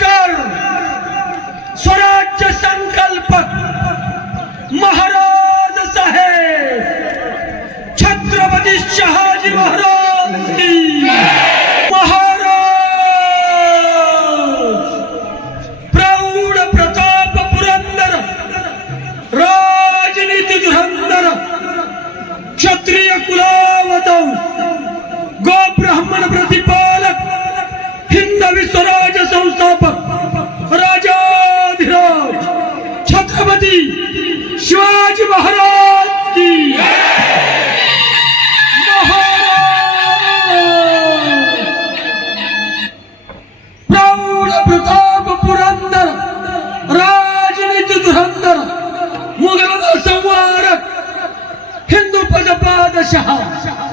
राजकारण स्वराज्य संकल्प महाराज साहेब छत्रपती शहाजी महाराज महाराज. प्रौढ प्रताप पुरंदर राजनीती धुरंदर क्षत्रिय कुलावत गो ब्राह्मण प्रतिप छत्रपती शिवाजी महाराज की प्रौढ प्रताप पुरंदर राजनीती धुरंदर मुघल संवारक हिंदू पदपादशः धर्म